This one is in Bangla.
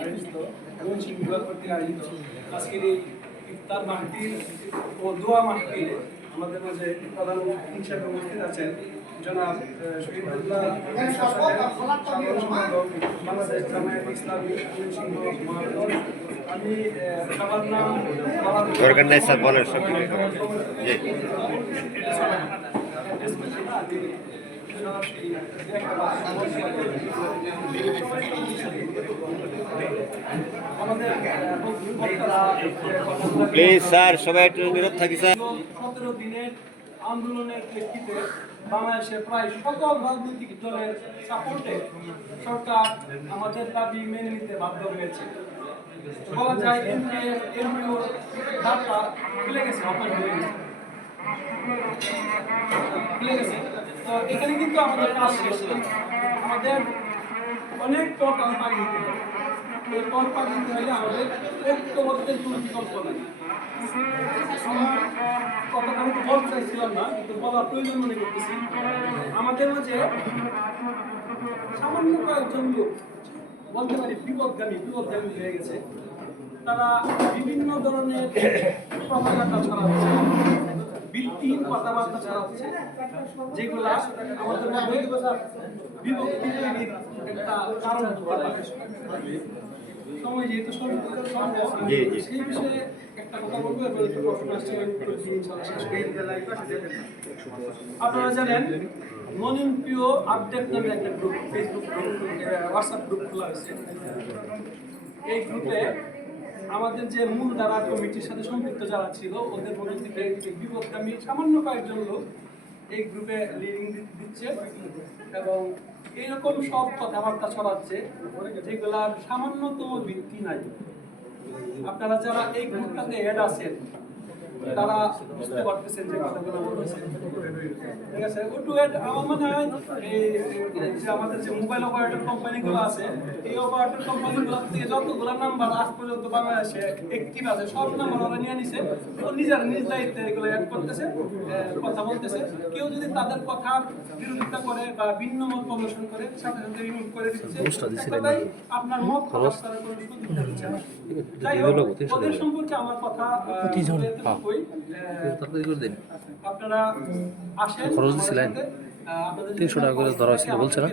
আয়োজিত এবং সিঙ্গুলার কর্তৃক আয়োজিত আজকের এই ইফতার মাহফিল ও দোয়া মাহফিলে আমাদের মাঝে প্রধান হিসেবে উপস্থিত আছেন জনাব শহীদুল্লাহ সাধারণ সম্পাদক বাংলাদেশ জামায়াতে ইসলামী সিংহ মহানগর। আমি সবার নাম প্লিজ স্যার, সবাই একটু নীরব থাকি স্যার। 17 দিনের আন্দোলনের প্রেক্ষিতে বাংলাদেশের প্রায় সকল রাজনৈতিক দলের সাপোর্টে সরকার আমাদের দাবি মেনে নিতে বাধ্য হয়েছে। বলা যায় এমপিও ধাক্কা খুলে গেছে, খুলে গেছে। তো এখানে কিন্তু আমাদের কাজ শেষ না, আমাদের অনেক পথ পাড়ি দিতে হবে। এই পথ পাড়ি দিতে হলে আমাদের ঐক্যবদ্ধের কোনো বিকল্প নেই। আমার কথাটা আমি বলতে চাইছিলাম না, কিন্তু বলার প্রয়োজন মনে করতেছি। আমাদের মাঝে সামান্য কয়েকজন লোক বলতে পারি বিপদগামী হয়ে গেছে। তারা বিভিন্ন ধরনের প্রপাগান্ডা ছড়াচ্ছে, ভিত্তিহীন কথাবার্তা ছড়াচ্ছে, যেগুলা আমাদের মধ্যে বিভক্তি তৈরির একটা কারণ হতে পারে। সময় যেহেতু সেই বিষয়ে একটা কথা বলবো এবং একটু প্রশ্ন আসছে। আপনারা জানেন মনিমপ্রিয় আপডেট নামে একটা group, Facebook group, WhatsApp group খোলা হয়েছে। এই গ্রুপে আমাদের যে মূল ধারা কমিটির সাথে সম্পৃক্ত যারা ছিল ওদের মধ্যে থেকে বিপদগামী সামান্য কয়েকজন লোক এই গ্রুপে লিডিং দিচ্ছে এবং এইরকম সব কথাবার্তা ছড়াচ্ছে যেগুলার সামান্যতম ভিত্তি নাই। আপনারা যারা এই গ্রুপটাতে অ্যাড আছেন তারা বুঝতে পারতেছেন যে কথাগুলো বলতেছে, ঠিক আছে। আমার মনে হয় যে আমাদের যে মোবাইল অপারেটর কোম্পানিগুলো আছে, এই অপারেটর কোম্পানিগুলো থেকে যতগুলো নাম্বার আজ পর্যন্ত বাংলাদেশে অ্যাক্টিভ আছে সব নাম্বার ওরা নিয়ে নিছে, ও নিজের নিজ দায়িত্বে এগুলো অ্যাড করতেছে, কথা বলতেছে। কেউ যদি তাদের কথার বিরোধিতা করে বা ভিন্ন মত প্রদর্শন করে সাথে সাথে রিমুভ করে দিচ্ছে। আপনার মত প্রকাশ করার কোনো সুযোগ দিচ্ছে না। যাই হোক, ওদের সম্পর্কে আমার কথা আপনারা আসেন, 300 টাকা করে ধরা হয়েছিল বলছে না।